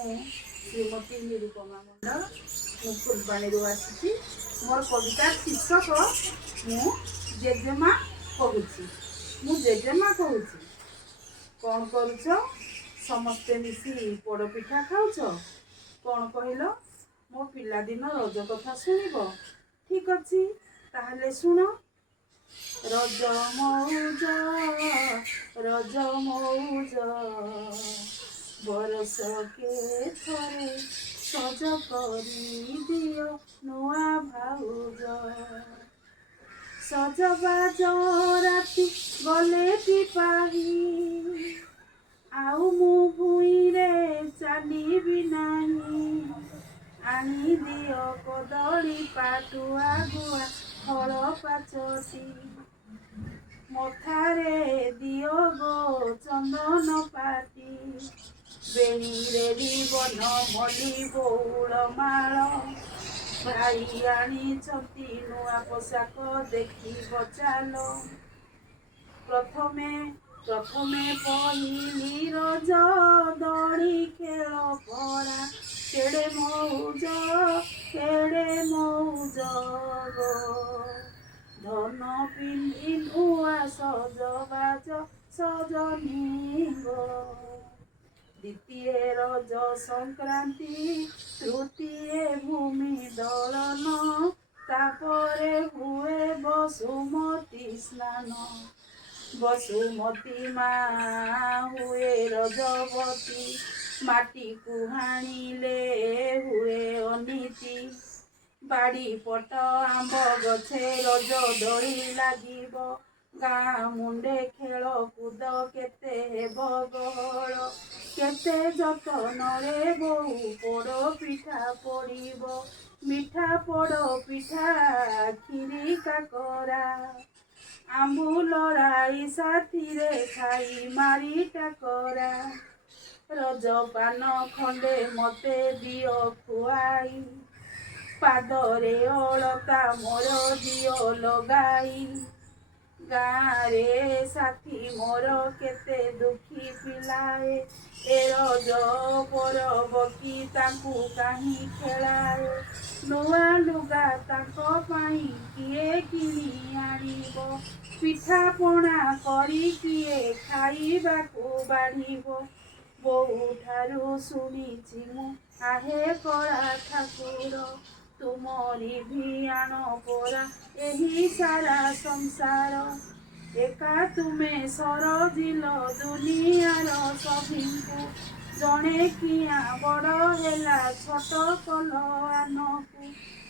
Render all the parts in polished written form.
श्रीमती निरुपमा मंडल मु फुलबाणी आसी मोर कविता शीर्षक मु जेजेमा कहूँ मु जेजेमा कहूँ कौन करुच समस्ते मिसी पोड़पिठा खाऊच कौन कहल मो पिलादिन रज कथा शुणब ठीक अच्छी ताहले शुण रज मौज बरस के थरे सज करी दियो नुआ भाउज सजबाज राति गले टिपाही आउ मु भुइरे चलीबी नाही आनी दियो कदली पाटुआ गुआ फल पाचटी मथारे दियो गो चंदन पाटी बेणीरे रिबन मली बौल माल भाई आनिछंती नुआ पोशाक देखिब चाल प्रथमे पहिली रज दड़ी खेल पड़ा केड़े मौज गो धन पिंधि नुआ सजबाज सजनी गो द्वितीय रज संक्रांति तृतीय भूमि दलन तापरे हुए बसुमती स्नान बसुमती माँ हुए रजवती माटी को हाणिले हुए अनीति बाड़ी पट आंब गछे रज दड़ी लागिब गाँ मुंडे खेल कूद केते हेब गहळ केते जतन रे बहु पोड़ पिठा पड़िब मिठा पोड़ पिठा खीरी काकरा आंबुल राई साथी रे खाई मारी टाकरा रज पान खंडे मते दियो खुआई पादरे अलता मोर दियो लगाई गाँरे साथी मोर केते दुखी पिलाए ए रज परब की ताकू काहीं खेलाए नुआ लुगा ताको पाई किए किनी आनिब पिठा पଣା करी किए खाइबाकू बाढ़िब बोऊ ठारू शुणिछि मु आहे कला ठाकुर तुमरी भियाण परा एही सारा संसार एका तुमे सरजिल दुनियार सभिंकु जणे किया बड़ हेला छोट कल आनकु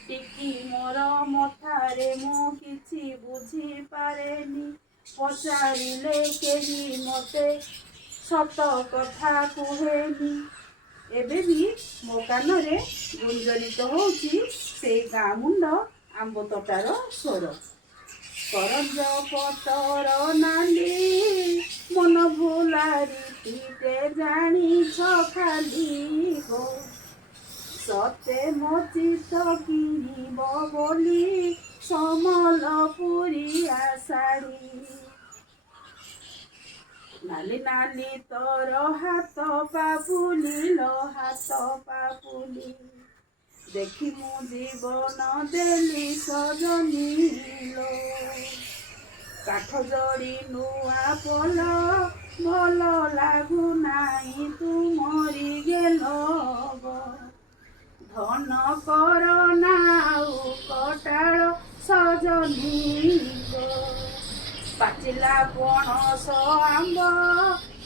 टिकी मोर मथारे मु किछि बुझी पारेनी पचारिले केही मते सत कथा कुहेनी एबे भी मो कानरे गुंजरित होउची से गाँ मुंड आंब तोटार स्वर करज पतर नाली मन भुलारी पीटे जानी खाली हो सते मोचित किनिब बोली समलपुरी आषाढ़ी नाली नाली तोर हाथ पापुली लो हाथ पापुली देखी मु जीवन देली सजनी लो काठ जड़ी नुआ पल भल लागू नाई तुमरी गेल धन कर नाउ कटाल सजनी गो पाचिला पणस आंब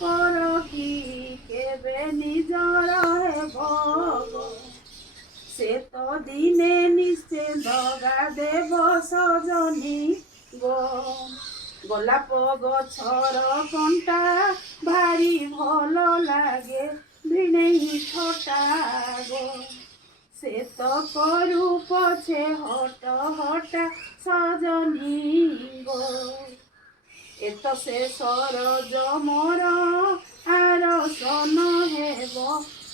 कर कि केबे निजर हेब से तो दिने निश्चे दगा देव सजनी गो गोलाप गछर कंटा भारी भल लागे भिणेई छटा गो से तो करू पछे हट हटा सजनी गो एत से सरज मोर आरसन हेब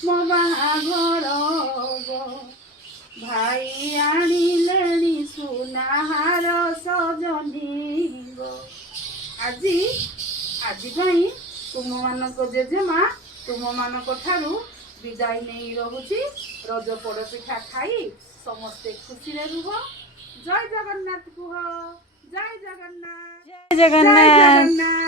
मो बाहाघर गो भाई आनिलेनी सुनाहार सजनी गो आज तुम मानक जेजेमा तुम मानक ठारू ବିଦାୟ ନେଇ ରହୁଛି। ରଜ ପୋଡ଼ ପିଠା ଖାଇ ସମସ୍ତେ ଖୁସିରେ ରୁହ। ଜୟ ଜଗନ୍ନାଥ କୁହ। ଜୟ ଜଗନ୍ନାଥ। ଜୟ ଜଗନ୍ନାଥ। ଜଗନ୍ନାଥ।